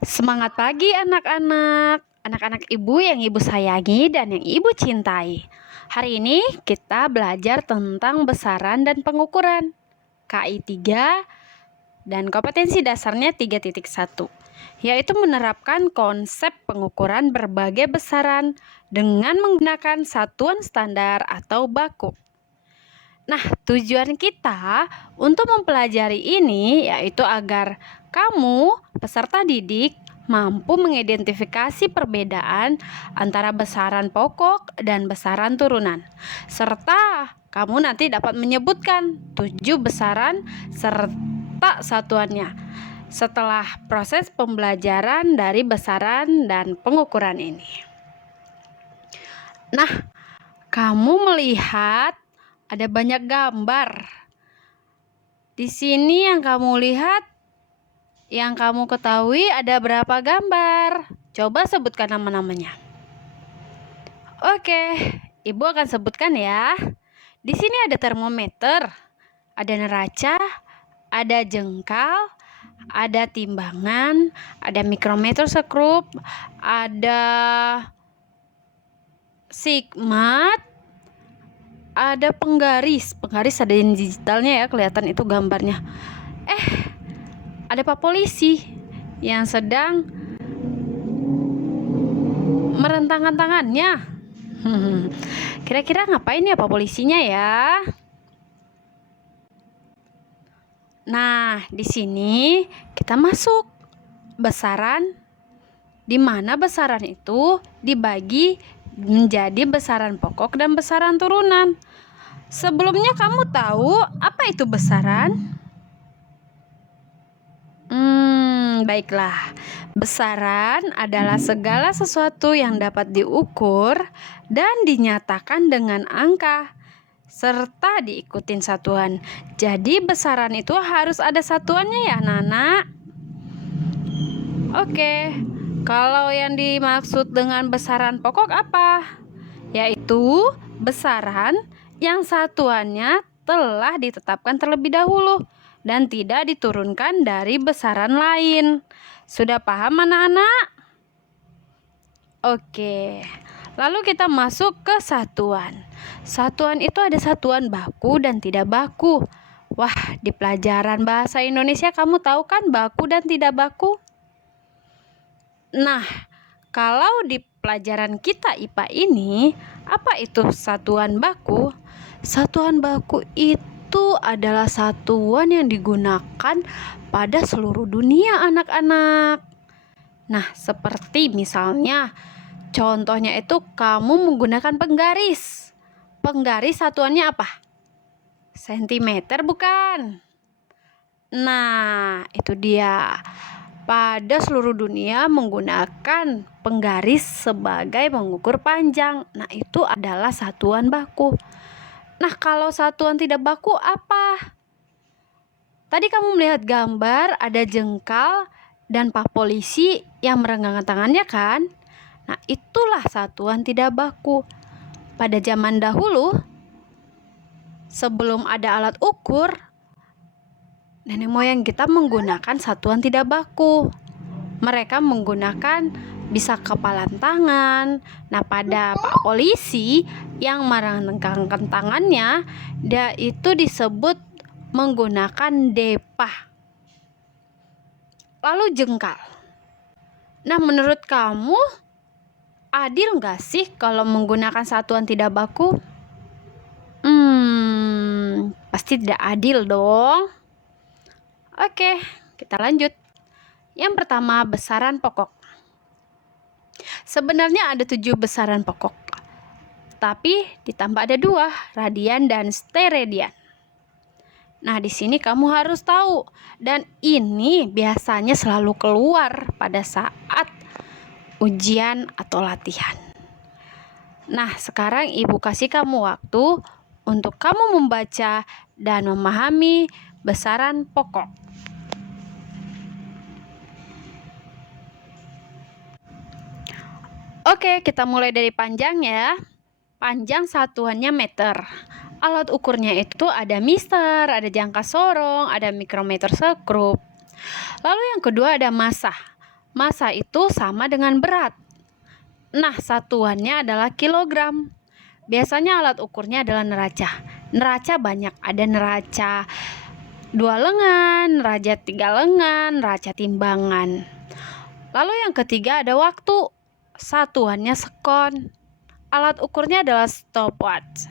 Semangat pagi anak-anak, anak-anak ibu yang ibu sayangi dan yang ibu cintai. Hari ini kita belajar tentang besaran dan pengukuran KI 3 dan kompetensi dasarnya 3.1, yaitu menerapkan konsep pengukuran berbagai besaran dengan menggunakan satuan standar atau baku. Nah, tujuan kita untuk mempelajari ini yaitu agar kamu, peserta didik, mampu mengidentifikasi perbedaan antara besaran pokok dan besaran turunan. Serta kamu nanti dapat menyebutkan 7 besaran serta satuannya setelah proses pembelajaran dari besaran dan pengukuran ini. Nah, kamu melihat ada banyak gambar. Di sini yang kamu lihat, yang kamu ketahui ada berapa gambar? Coba sebutkan nama-namanya. Oke, ibu akan sebutkan ya. Di sini ada termometer, ada neraca, ada jengkal, ada timbangan, ada mikrometer skrup, ada sigmat, ada penggaris ada yang digitalnya ya, kelihatan itu gambarnya. Ada Pak Polisi yang sedang merentangkan tangannya. Kira-kira ngapain ya Pak Polisinya ya? Nah, di sini kita masuk besaran, di mana besaran itu dibagi menjadi besaran pokok dan besaran turunan. Sebelumnya kamu tahu apa itu besaran? Baiklah. Besaran adalah segala sesuatu yang dapat diukur dan dinyatakan dengan angka serta diikutin satuan. Jadi besaran itu harus ada satuannya ya, Nana. Oke. Kalau yang dimaksud dengan besaran pokok apa? Yaitu besaran yang satuannya telah ditetapkan terlebih dahulu dan tidak diturunkan dari besaran lain. Sudah paham anak-anak? Oke. Lalu kita masuk ke satuan. Satuan itu ada satuan baku dan tidak baku. Wah, di pelajaran bahasa Indonesia kamu tahu kan baku dan tidak baku? Nah, kalau di pelajaran kita IPA ini, apa itu satuan baku? Satuan baku itu adalah satuan yang digunakan pada seluruh dunia anak-anak. Nah, seperti misalnya, contohnya itu kamu menggunakan penggaris. Penggaris satuannya apa? Sentimeter bukan? Nah, itu dia. Pada seluruh dunia menggunakan penggaris sebagai pengukur panjang. Nah, itu adalah satuan baku. Nah, kalau satuan tidak baku apa? Tadi kamu melihat gambar ada jengkal dan Pak Polisi yang merenggangkan tangannya kan? Nah, itulah satuan tidak baku. Pada zaman dahulu, sebelum ada alat ukur, nenek moyang kita menggunakan satuan tidak baku. Mereka menggunakan bisa kepalan tangan. Nah, pada Pak Polisi yang merengangkan tangannya, dia itu disebut menggunakan depah. Lalu jengkal. Nah, menurut kamu adil nggak sih kalau menggunakan satuan tidak baku? Pasti tidak adil dong. Oke, kita lanjut. Yang pertama, besaran pokok. Sebenarnya ada 7 besaran pokok, tapi ditambah ada 2, radian dan steredian. Nah, di sini kamu harus tahu, dan ini biasanya selalu keluar pada saat ujian atau latihan. Nah, sekarang ibu kasih kamu waktu untuk kamu membaca dan memahami besaran pokok. Oke, kita mulai dari panjang ya. Panjang satuannya meter. Alat ukurnya itu ada mister, ada jangka sorong, ada mikrometer skrup. Lalu yang kedua ada massa. Massa itu sama dengan berat. Nah, satuannya adalah kilogram. Biasanya alat ukurnya adalah neraca. Neraca banyak, ada neraca 2 lengan, neraca 3 lengan, neraca timbangan. Lalu yang ketiga ada waktu. Satuannya sekon. Alat ukurnya adalah stopwatch.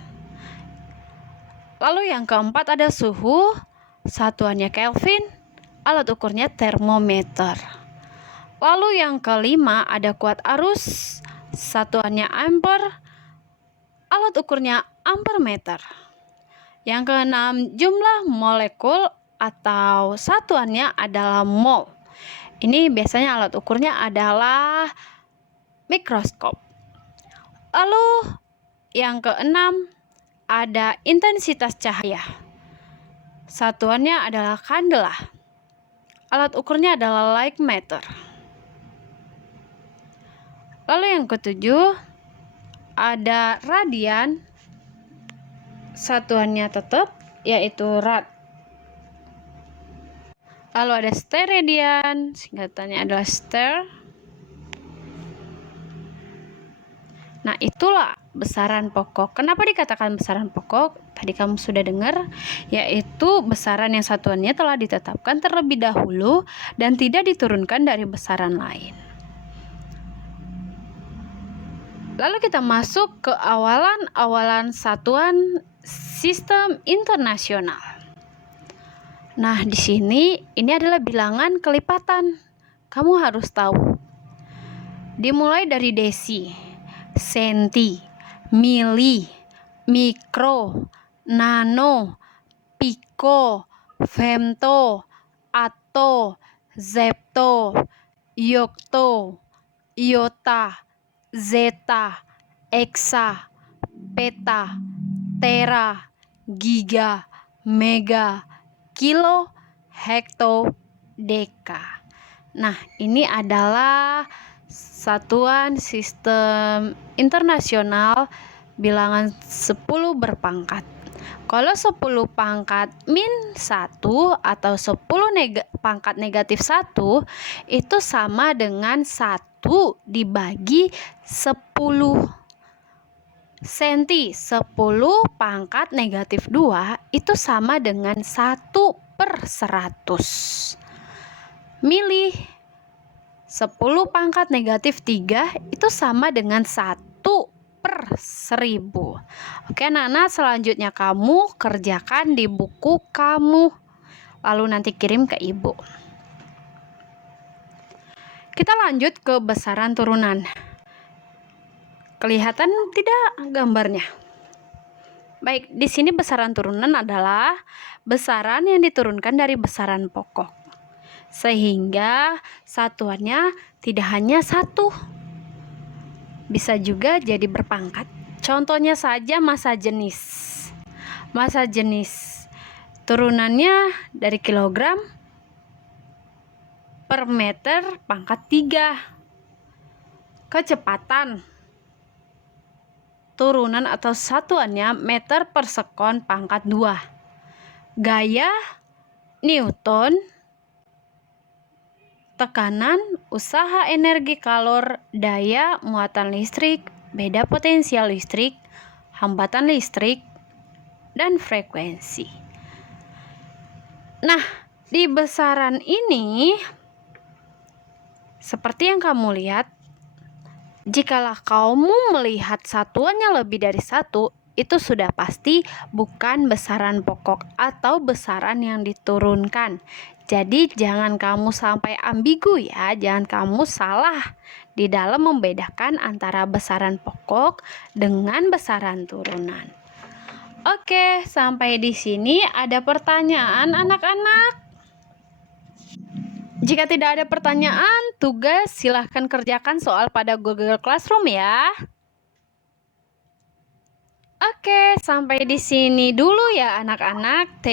Lalu yang keempat ada suhu. Satuannya Kelvin. Alat ukurnya termometer. Lalu yang kelima ada kuat arus. Satuannya ampere. Alat ukurnya ampermeter. Yang keenam jumlah molekul atau satuannya adalah mol. Ini biasanya alat ukurnya adalah mikroskop. Lalu yang keenam ada intensitas cahaya. Satuannya adalah kandela. Alat ukurnya adalah light meter. Lalu yang ketujuh ada radian. Satuannya tetap yaitu rad. Lalu ada steradian, singkatannya adalah ster. Nah, itulah besaran pokok. Kenapa dikatakan besaran pokok? Tadi kamu sudah dengar, yaitu besaran yang satuannya telah ditetapkan terlebih dahulu dan tidak diturunkan dari besaran lain. Lalu kita masuk ke awalan satuan sistem internasional. Nah, di sini ini adalah bilangan kelipatan. Kamu harus tahu. Dimulai dari desi, senti, mili, mikro, nano, piko, femto, atto, zepto, yokto, iota, zeta, eksa, peta, tera, giga, mega, kilo, hekto, deka. Nah, ini adalah satuan sistem internasional bilangan 10 berpangkat. Kalau 10 pangkat min 1 atau 10 pangkat negatif 1 itu sama dengan 1 dibagi 10. Senti 10 pangkat negatif 2 itu sama dengan 1/100. Mili 10 pangkat negatif 3 itu sama dengan 1/1000. Oke, anak-anak, selanjutnya kamu kerjakan di buku kamu. Lalu nanti kirim ke ibu. Kita lanjut ke besaran turunan. Kelihatan tidak gambarnya? Baik, di sini besaran turunan adalah besaran yang diturunkan dari besaran pokok. Sehingga satuannya tidak hanya 1. Bisa juga jadi berpangkat. Contohnya saja massa jenis. Massa jenis turunannya dari kilogram per meter pangkat 3. Kecepatan turunan atau satuannya meter per sekon pangkat 2. Gaya Newton. Tekanan, usaha energi kalor, daya muatan listrik, beda potensial listrik, hambatan listrik, dan frekuensi. Nah, di besaran ini seperti yang kamu lihat, jikalau kamu melihat satuannya lebih dari 1, itu sudah pasti bukan besaran pokok atau besaran yang diturunkan. Jadi jangan kamu sampai ambigu ya, jangan kamu salah di dalam membedakan antara besaran pokok dengan besaran turunan. Oke, sampai di sini ada pertanyaan anak-anak? Jika tidak ada pertanyaan, tugas silahkan kerjakan soal pada Google Classroom ya. Oke, sampai di sini dulu ya anak-anak.